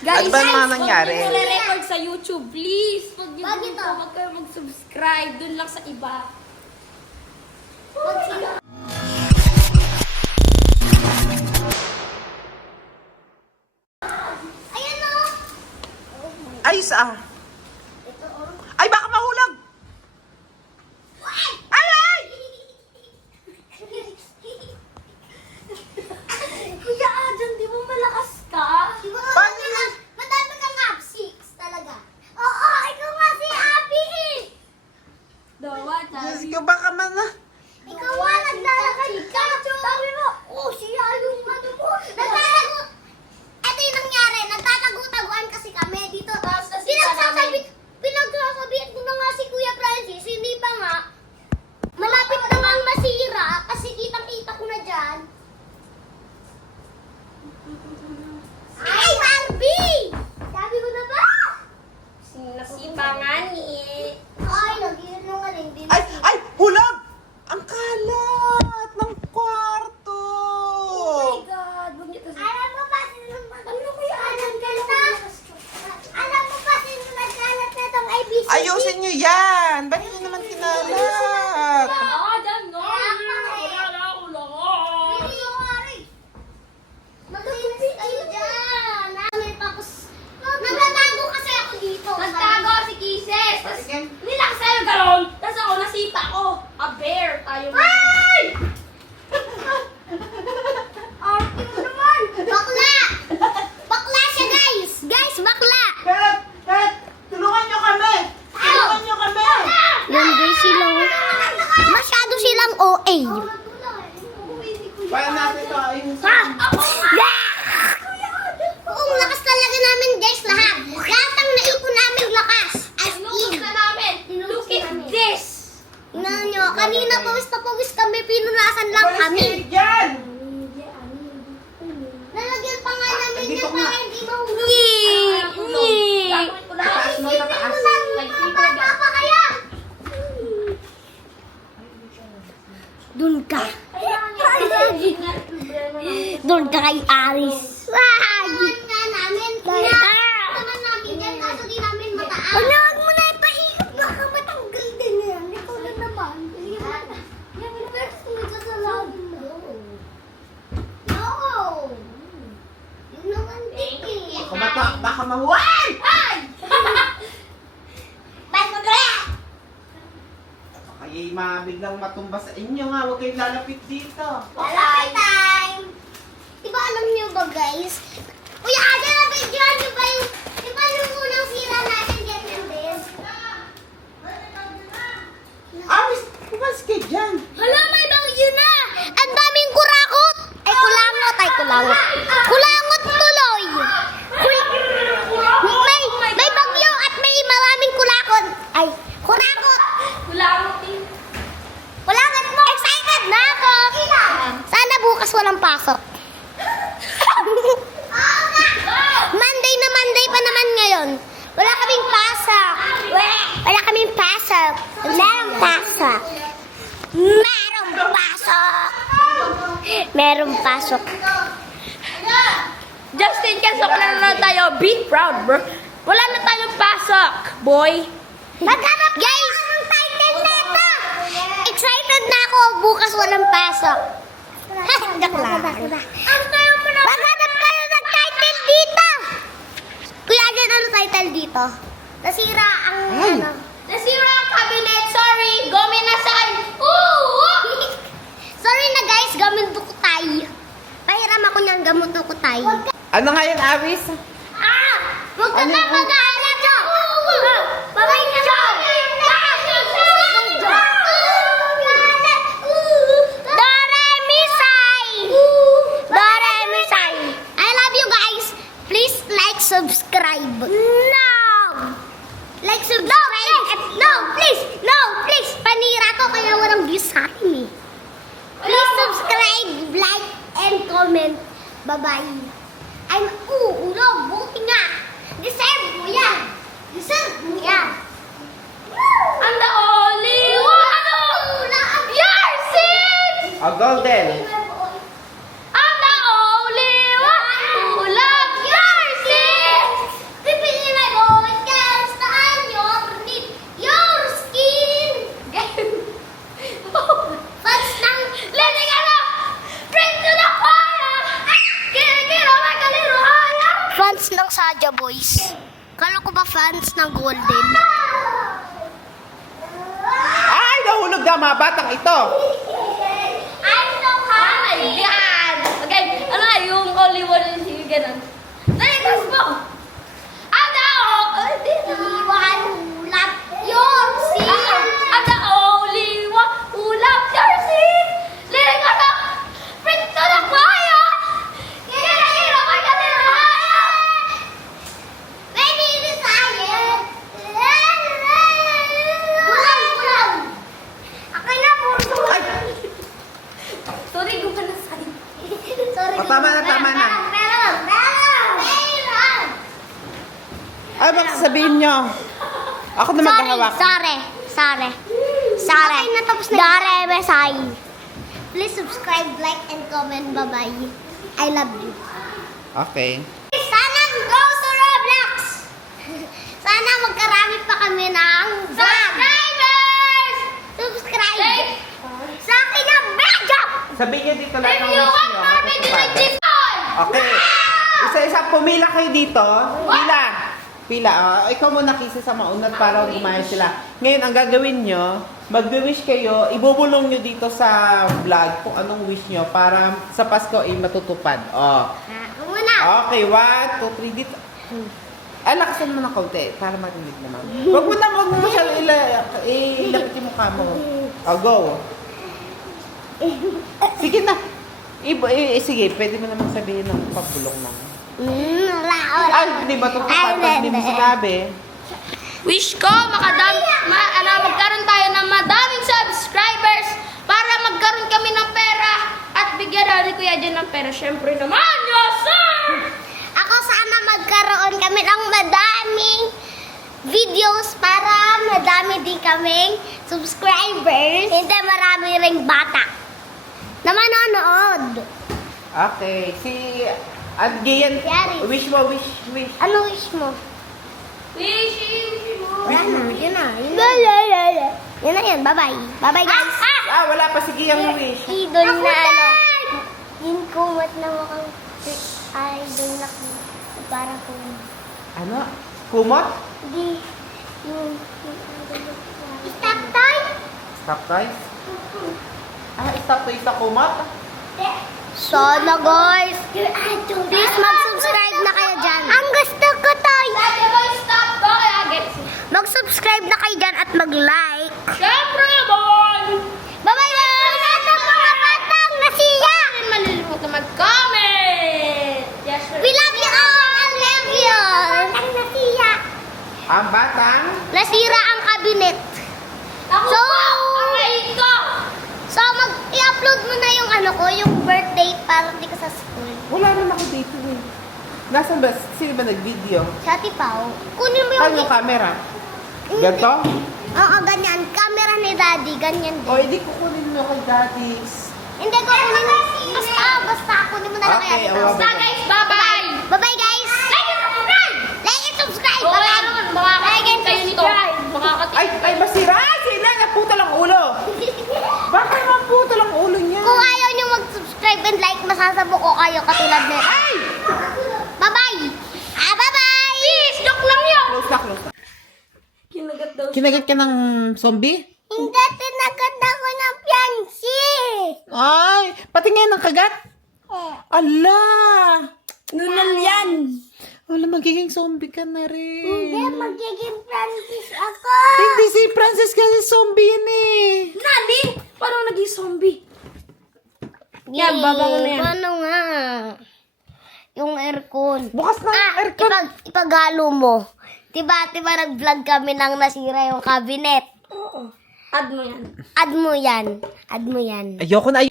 Guys, Ano ba mga nangyari? huwag niyo record sa YouTube. Please, huwag kayo mag-subscribe. Dun lang sa iba. Ayan o. Ayos ah. Ay, baka mahulog! Ay, ay! Kuya Ajan, di mo malakas ka? Paano yan? Madami kang upsticks talaga. Oo, ikaw nga si Abby eh. Dawa, Diyos ko, baka man ah. Ikaw nga naglalakad ka. Sabi mo, oh, siya yung ano mo. Nagtatago. Ito yung nangyari. Nagtatago-taguan kasi kami dito. Pinagsasabihan ko na nga si Kuya Francis, hindi pa nga. Malapit na nga masira kasi kitang-kita ko na dyan. Ay, Barbie! Sabi ko na ba? Nasipangan ni... Ay, nag-iyon nga rin. Ay, ay, hulog! Ang kalat ng kwarto! Oh my God, huwag niyo kasi... Alam mo ba sino Alam mo ba sino nagkalat na itong ABCD? Ayusin nyo yan! Ba't nyo naman kinalat? Ajan, no! Wala na ako lakas. Mag-inis kayo dyan. Namin tapos... Nagtatago kasi ako dito. Nagtago si Kisses! Tapos nilakas tayo gano'n! Tapos ako, nasipa ko! A bear! Tayo na. Ay! Arte mo naman! Bakla! Bakla siya, guys! Guys, bakla! Kat! Tulungan nyo kami! Tulungan nyo kami! Yan, guys, silang... Masyado silang OA. Paano natin ito ayusin? Oo, lakas talaga namin, guys, lahat. Lahat ang naipon namin lakas. As Tinulog in. na namin! Look at this! Tingnan nyo, kanina pawis na pawis kami, pinunasan lang kami. Yan! Nalagyan pa nga namin Dito yan nga. para hindi mahulog. Gagawin ko lahat. Taas mo, tataas. Bata pa kaya? Doon ka. Doon ka kay Aris. Nga namin. Naman namin yan, kaso di namin mataas. Huwag mo na ipaikot. Baka matanggal din yan. Ikaw na naman. Yan, first may kasalanan mo. No. Yun naman din. Baka mahuwan! Bye, Magre! Kaya mabiglang matumba sa inyo nga. Huwag kayong lalapit dito. Lalaki time! Diba alam niyo ba, guys? Kuya, Ada, nabigyan niyo ba yung... Diba nung unang sira natin ganyan din? Aris, pumas kayo dyan. Hala, may bagyo na! Ang daming kurakot! Ay, kulangot! Kulangot tuloy! May bagyo at may maraming kulakot! Ay, kurakot! Kulangot mo! Excited na ako! Sana bukas walang pasok. Monday pa naman ngayon. Wala kaming pasok. Wala kaming pasok. Merong pasok. Merong pasok. Justin, kasok na tayo. Be proud, bro. Wala na tayong pasok, boy. Maghanap guys! Anong title nito? Excited na ako. Bukas walang pasok. Joke lang. Maghanap kayo ng title dito. Kuya, dyan ano title dito? Nasira ang ano. Nasira ang cabinet. Sorry. Gominasay. Sorry na guys, gamit ko tayo. Pahiram ako niyang gamot ko tayo. Ano nga yan, Aris? Huwag ka na mag-aalat dyan! Babay na dyan! Doremisay! I love you guys! Please like, subscribe! No! Like, subscribe! No, please! No, please! Panira to kaya walang views sa akin eh. Please subscribe, like, and comment. Bye-bye. I'm ulog, buti nga. Deserve mo yan. Deserve mo yan. I'm the only one. You're sis. A golden. I'm the only one who loves your sis. fans ng Saja Boys. Kala ko ba fans ng Golden? Ay, nahulog na mga batang ito. I'm so high! Yan! Okay, ano nga yung only one and sige ganun. Dali, tas mo! Ada o! Ay, di na. Iwan ulap yung Ada only one ulap your seat! Liling ka na! Print to the fire! Kaya na hero ka ka na haya! Baby, Bisaya. Bulang. Ako na puro. Ay, Sorry, gumawa na sa'yo. Sorry. O, tama na, tama na. Meron. ay, baka sabihin nyo. Ako na maghahawak. Sorry. Okay, natapos na. Dare, Besay. Please subscribe, like, and comment. Bye-bye. I love you. Okay. Sana go to Roblox! Sana magkarami pa kami ng Subscribers! subscribe! Sa akin na medyo! Sabihin nyo dito lahat If ng you wish want nyo. more matutupad. video like this one! Okay. Isa-isa pumila kayo dito. Pila. Ikaw muna kisa sa maunat para gumaya sila. Ngayon, ang gagawin nyo, mag-wish kayo, ibubulong nyo dito sa vlog kung anong wish nyo para sa Pasko ay matutupad. Oh. Ako muna! Okay, 1, 2, 3, dito. Lakasan mo ng kaunti para marinig naman. Huwag mo masyado ilapit yung mukha mo. Oh, go. Sige na. Sige, pwede mo naman sabihin ng pagbulong lang. Wala. Ay, hindi ba ito hindi mo sinabi? Wish ko magkaroon tayo ng madaming subscribers para magkaroon kami ng pera at bigyan natin Kuya Jen ng pera. Syempre naman, yes sir! Ako sana magkaroon kami ng madaming videos para madami din kaming subscribers. Hindi marami ring bata na manonood. Okay, at Gian, Yari. wish mo, wish. Ano wish mo? Wish mo. Wala na, yun na. Yun na yun, bye-bye. Bye-bye guys. Wala pa, sige ang wish. Idol na ano. Yung kumat na mukhang idol na parang kung Ano? Kumot? di yung idol na stop time. Stop tayo? Stop tayo sa kumot? Sana guys, please mag-subscribe na kayo dyan. Ang gusto ko tayo. Sabi ko, stop ko kaya gets. Mag-subscribe na kayo dyan at mag-like. Syempre naman! Bye-bye guys! Sa mga batang nasiya. Malilimutan na mag-comment! Yes sir. We love you all. Love you. Batang nasiya. Ang batang? Nasira ang kabinet. Ako So- po! Aray ko! So, i-upload mo na yung ano ko, yung birthday para di ka sa school. Wala naman ako dito eh. Nasaan ba? Sino ba nag-video? Sa Tipaw. Kunin mo Saan yung... yung camera? Ganto? Oo, ganyan. Camera ni Daddy, ganyan din. O, hindi kukunin mo kay daddies. Hindi ko kunin mo. Basta kunin mo na lang Okay, kaya. oh, Basta guys, bye-bye! Bye-bye guys! Like and subscribe! Like and subscribe! Oo, Bye-bye! ano, makakatingin kayo nito. Ay, basira! Sila! Naputa lang ulo! Baka naman puta lang ulo niya. Kung ayaw nyo mag-subscribe and like, masasabok ko kayo katulad nito. Ay! Bye-bye! Bye-bye! Peace! Joke lang yun! Close na. Kinagat daw. Kinagat ka ng zombie? Hindi, tinagat ako ng fiancé! Ay! Pati ngayon ang kagat? Ala! Nunal yan! Wala, magiging zombie ka na rin. Hindi, magiging Francis ako! Hindi si Francis kasi zombie yan eh. Nani? Paano naging zombie? Yan, baba mo na yan. Paano nga? Yung aircon. Bukas na ang aircon. Ipagalo mo. Diba nag-vlog kami nang nasira yung cabinet. Oo. Add mo yan. Add mo yan. Ayoko na.